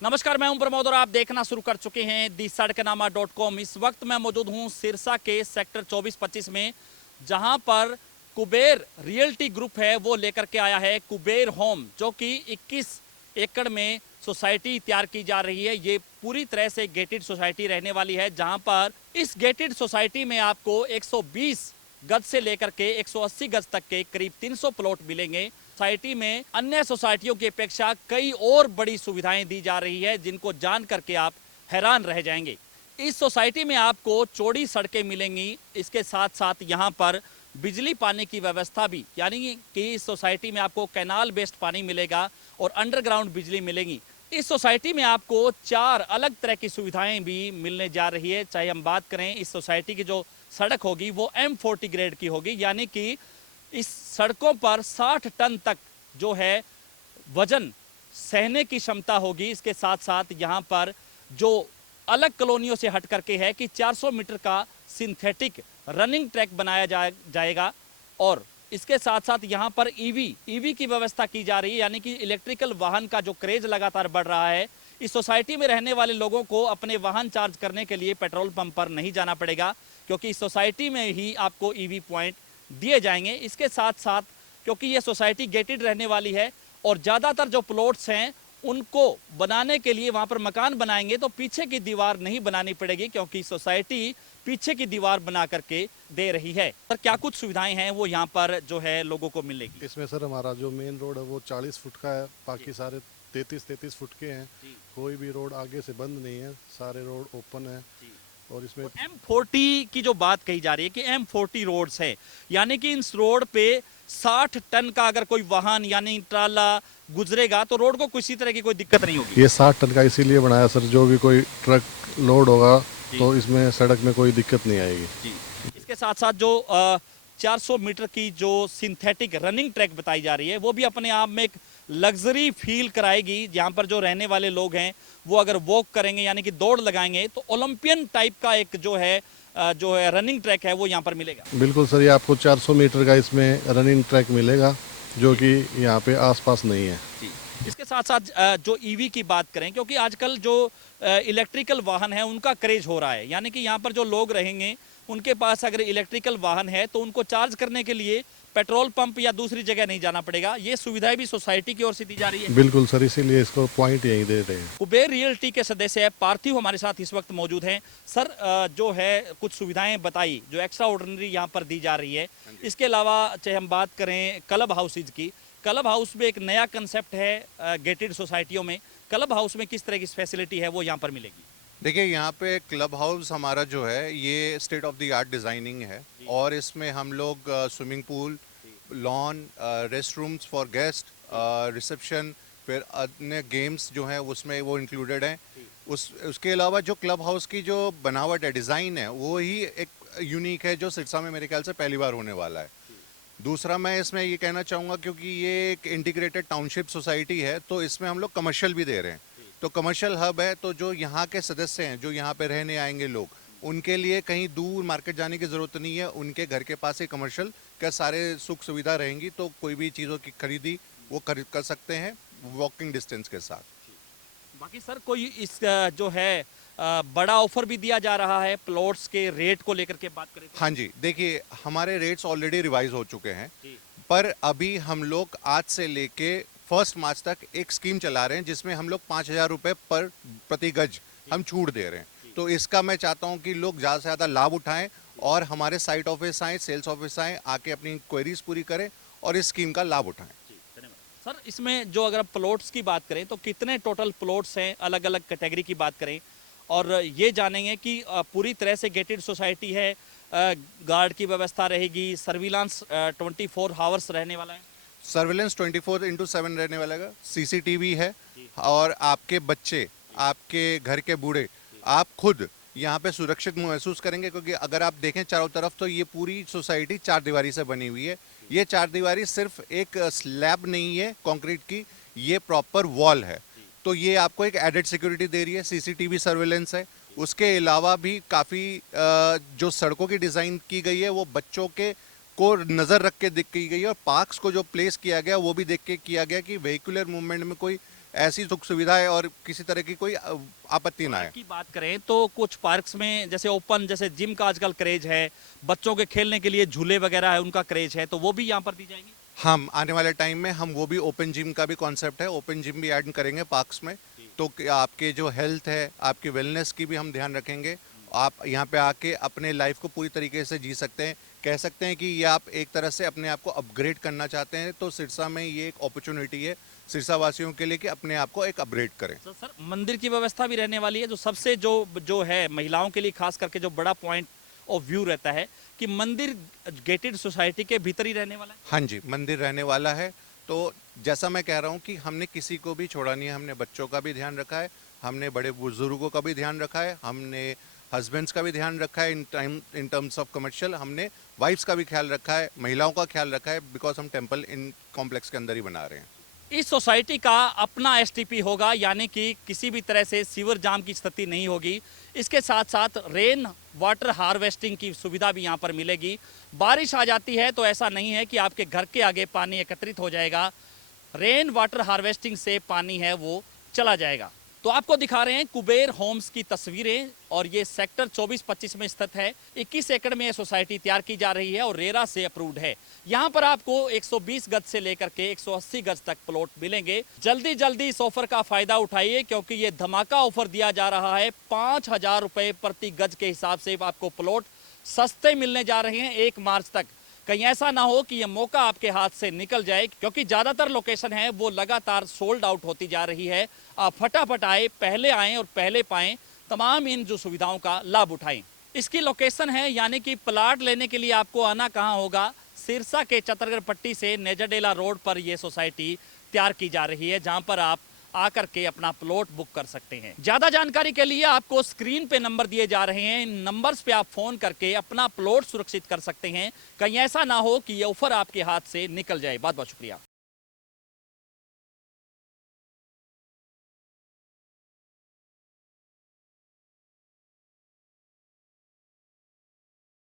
नमस्कार, मैं हूं प्रमोद और आप देखना शुरू कर चुके हैं दी सड़कनामा.com। इस वक्त मैं मौजूद हूं सिरसा के सेक्टर 24-25 में, जहां पर कुबेर रियल्टी ग्रुप है वो लेकर के आया है कुबेर होम, जो कि 21 एकड़ में सोसाइटी तैयार की जा रही है। ये पूरी तरह से गेटेड सोसाइटी रहने वाली है, जहां पर इस गेटेड सोसाइटी में आपको 120 गज से लेकर के 180 गज तक के करीब 300 प्लॉट मिलेंगे। सोसाइटी में अन्य सोसाइटियों की अपेक्षा कई और बड़ी सुविधाएं दी जा रही है, जिनको जान करके आप हैरान रह जाएंगे। इस सोसाइटी में आपको चौड़ी सड़कें मिलेंगी, इसके साथ साथ यहाँ पर बिजली पानी की व्यवस्था भी, यानी कि इस सोसाइटी में आपको कैनाल बेस्ड पानी मिलेगा और अंडरग्राउंड बिजली मिलेगी। इस सोसाइटी में आपको 4 अलग तरह की सुविधाएं भी मिलने जा रही है। चाहे हम बात करें, इस सोसाइटी की जो सड़क होगी वो M40 ग्रेड की होगी, यानी कि इस सड़कों पर 60 टन तक जो है वजन सहने की क्षमता होगी। इसके साथ साथ यहाँ पर जो अलग कॉलोनियों से हट करके है कि 400 मीटर का सिंथेटिक रनिंग ट्रैक बनाया जाएगा और इसके साथ साथ यहाँ पर ईवी की व्यवस्था की जा रही है, यानी कि इलेक्ट्रिकल वाहन का जो क्रेज लगातार बढ़ रहा है। इस सोसाइटी में रहने वाले लोगों को अपने वाहन चार्ज करने के लिए पेट्रोल पंप पर नहीं जाना पड़ेगा, क्योंकि इस सोसाइटी में ही आपको ईवी पॉइंट दिए जाएंगे। इसके साथ साथ क्योंकि ये सोसाइटी गेटेड रहने वाली है और ज़्यादातर जो प्लॉट्स हैं उनको बनाने के लिए वहाँ पर मकान बनाएंगे तो पीछे की दीवार नहीं बनानी पड़ेगी, क्योंकि सोसाइटी पीछे की दीवार बना करके दे रही है। सर, क्या कुछ सुविधाएं हैं वो यहाँ पर जो है लोगों को मिलेगी? इसमें सर हमारा जो मेन रोड है वो 40 फुट का है, बाकी सारे 33 फुट के हैं। कोई भी रोड आगे से बंद नहीं है, सारे रोड ओपन है। और इसमें तो M40 की जो बात कही जा रही है कि M40 रोड्स है, यानी कि इस रोड पे 60 टन का अगर कोई वाहन यानी ट्राला गुजरेगा तो रोड को किसी तरह की कोई दिक्कत नहीं होगी। ये 60 टन का इसीलिए बनाया सर, जो भी कोई ट्रक लोड होगा तो इसमें सड़क में कोई दिक्कत नहीं आएगी जी। इसके साथ साथ जो 400 मीटर की जो सिंथेटिक रनिंग ट्रैक बताई जा रही है वो भी अपने आप में एक लग्जरी फील कराएगी। यहाँ पर जो रहने वाले लोग हैं वो अगर वॉक करेंगे यानी कि दौड़ लगाएंगे तो ओलंपियन टाइप का एक जो है रनिंग ट्रैक है वो यहाँ पर मिलेगा। बिल्कुल सर, ये आपको 400 मीटर का इसमें रनिंग ट्रैक मिलेगा, जो कि यहाँ पे आसपास नहीं है। जी। इसके साथ साथ जो ईवी की बात करें, क्योंकि आजकल जो इलेक्ट्रिकल वाहन है उनका क्रेज हो रहा है, यानी कि यहाँ पर जो लोग रहेंगे उनके पास अगर इलेक्ट्रिकल वाहन है तो उनको चार्ज करने के लिए पेट्रोल पंप या दूसरी जगह नहीं जाना पड़ेगा। ये सुविधाएं भी सोसाइटी की ओर से दी जा रही है। बिल्कुल सर, इसीलिए इसको पॉइंट यहीं दे रहे हैं। कुबेर रियल्टी के सदस्य है पार्थिव हमारे साथ इस वक्त मौजूद हैं। सर, जो है कुछ सुविधाएं बताई जो एक्स्ट्रा ऑर्डिनरी यहाँ पर दी जा रही है, इसके अलावा चाहे हम बात करें क्लब हाउसेज की, क्लब हाउस में एक नया कंसेप्ट है गेटेड सोसाइटियों में। क्लब हाउस में किस तरह की फैसिलिटी है वो यहाँ पर मिलेगी? देखिए, यहाँ पे क्लब हाउस हमारा जो है ये state of the art designing है और इसमें हम लोग swimming pool, lawn, rest rooms for guest, reception, फिर अन्य गेम्स जो हैं उसमें वो इंक्लूडेड हैं। उसके अलावा जो क्लब हाउस की जो बनावट है, डिज़ाइन है, वो ही एक यूनिक है जो सिरसा में मेरे ख्याल से पहली बार होने वाला है। दूसरा मैं इसमें ये कहना चाहूँगा, क्योंकि ये एक इंटीग्रेटेड टाउनशिप सोसाइटी है तो इसमें हम लोग कमर्शियल भी दे रहे हैं, तो कमर्शियल हब है। तो जो यहाँ के सदस्य हैं, जो यहाँ पे रहने आएंगे लोग, उनके लिए कहीं दूर मार्केट जाने की ज़रूरत नहीं है। उनके घर के पास ही कमर्शियल का सारे सुख सुविधा रहेंगी, तो कोई भी चीज़ों की खरीदी वो कर सकते हैं वॉकिंग डिस्टेंस के साथ। बाकी सर, कोई इस जो है बड़ा ऑफर भी दिया जा रहा है प्लॉट्स के रेट को लेकर के बात करें तो? हाँ जी, देखिए हमारे रेट्स ऑलरेडी रिवाइज हो चुके हैं, पर अभी हम लोग आज से लेके 1 मार्च तक एक स्कीम चला रहे हैं जिसमें हम लोग 5,000 रुपये पर प्रति गज हम छूट दे रहे हैं। तो इसका मैं चाहता हूं कि लोग ज़्यादा से ज़्यादा लाभ उठाएं और हमारे साइट ऑफिस आएँ, सेल्स ऑफिस आएँ, आके अपनी क्वेरीज पूरी करें और इस स्कीम का लाभ उठाएं। सर, इसमें जो अगर प्लॉट्स की बात करें तो कितने टोटल प्लॉट्स हैं, अलग अलग कैटेगरी की बात करें, और ये जानेंगे कि पूरी तरह से गेटेड सोसाइटी है, गार्ड की व्यवस्था रहेगी, सर्विलांस 24 आवर्स रहने वाला है? सर्विलेंस 24/7 रहने वाला है, CCTV है और आपके बच्चे, आपके घर के बूढ़े, आप खुद यहाँ पे सुरक्षित महसूस करेंगे, क्योंकि अगर आप देखें चारों तरफ तो ये पूरी सोसाइटी 4 दीवारी से बनी हुई है। ये 4 दीवारी सिर्फ एक स्लैब नहीं है कंक्रीट की, ये प्रॉपर वॉल है, तो ये आपको एक एडेड सिक्योरिटी दे रही है। CCTV सर्विलेंस है। उसके अलावा भी काफ़ी जो सड़कों की डिज़ाइन की गई है वो बच्चों के को नज़र रख के की गई है, और पार्क्स को जो प्लेस किया गया वो भी देख के किया गया कि वेहिकुलर मूवमेंट में कोई ऐसी सुख सुविधाएं और किसी तरह की कोई आपत्ति ना आए। की बात करें तो कुछ पार्क्स में जैसे ओपन, जैसे जिम का आजकल क्रेज है, बच्चों के खेलने के लिए झूले वगैरह है, उनका क्रेज है, तो वो भी यहाँ पर दी जाएंगी। हम आने वाले टाइम में हम वो भी ओपन जिम का भी कॉन्सेप्ट है, ओपन जिम भी ऐड करेंगे पार्क्स में। तो आपके जो हेल्थ है, आपकी वेलनेस की भी हम ध्यान रखेंगे। आप यहाँ पे आके अपने लाइफ को पूरी तरीके से जी सकते हैं। कह सकते हैं कि ये आप एक तरह से अपने आप को अपग्रेड करना चाहते हैं तो सिरसा में ये एक अपॉर्चुनिटी है सिरसा वासियों के लिए कि अपने आप को एक अपग्रेड करें। सर, मंदिर की व्यवस्था भी रहने वाली है, जो सबसे जो है महिलाओं के लिए खास करके जो बड़ा पॉइंट ऑफ व्यू रहता है कि मंदिर गेटेड सोसाइटी के भीतर ही रहने वाला है। हाँ जी, मंदिर रहने वाला है। तो जैसा मैं कह रहा हूँ कि हमने किसी को भी छोड़ा नहीं है, हमने बच्चों का भी ध्यान रखा है, हमने बड़े बुजुर्गों का भी ध्यान रखा है, हमने हस्बैंड्स का भी ध्यान रखा है इन टर्म्स ऑफ कमर्शियल, हमने वाइफ्स का भी ख्याल रखा है, महिलाओं का ख्याल रखा है, बिकॉज हम टेम्पल इन कॉम्प्लेक्स के अंदर ही बना रहे हैं। इस सोसाइटी का अपना एसटीपी होगा, यानी कि किसी भी तरह से सीवर जाम की स्थिति नहीं होगी। इसके साथ साथ रेन वाटर हार्वेस्टिंग की सुविधा भी यहाँ पर मिलेगी। बारिश आ जाती है तो ऐसा नहीं है कि आपके घर के आगे पानी एकत्रित हो जाएगा, रेन वाटर हार्वेस्टिंग से पानी है वो चला जाएगा। तो आपको दिखा रहे हैं कुबेर होम्स की तस्वीरें, और ये सेक्टर 24-25 में स्थित है। 21 एकड़ में ये सोसाइटी तैयार की जा रही है और रेरा से अप्रूव्ड है। यहाँ पर आपको 120 गज से लेकर के 180 गज तक प्लॉट मिलेंगे। जल्दी जल्दी इस ऑफर का फायदा उठाइए, क्योंकि ये धमाका ऑफर दिया जा रहा है। 5,000 रुपए प्रति गज के हिसाब से आपको प्लॉट सस्ते मिलने जा रहे हैं 1 मार्च तक। कहीं ऐसा ना हो कि ये मौका आपके हाथ से निकल जाए, क्योंकि ज्यादातर लोकेशन है वो लगातार सोल्ड आउट होती जा रही है। आप फटाफट आए, पहले आएं और पहले पाएं तमाम इन जो सुविधाओं का लाभ उठाएं। इसकी लोकेशन है, यानी कि प्लाट लेने के लिए आपको आना कहाँ होगा? सिरसा के चतरगढ़ पट्टी से नेजाडेला रोड पर यह सोसाइटी तैयार की जा रही है, जहां पर आप आकर के अपना प्लॉट बुक कर सकते हैं। ज्यादा जानकारी के लिए आपको स्क्रीन पे नंबर दिए जा रहे हैं, इन नंबर्स पे आप फोन करके अपना प्लॉट सुरक्षित कर सकते हैं। कहीं ऐसा ना हो कि ये ऑफर आपके हाथ से निकल जाए। बहुत बहुत शुक्रिया।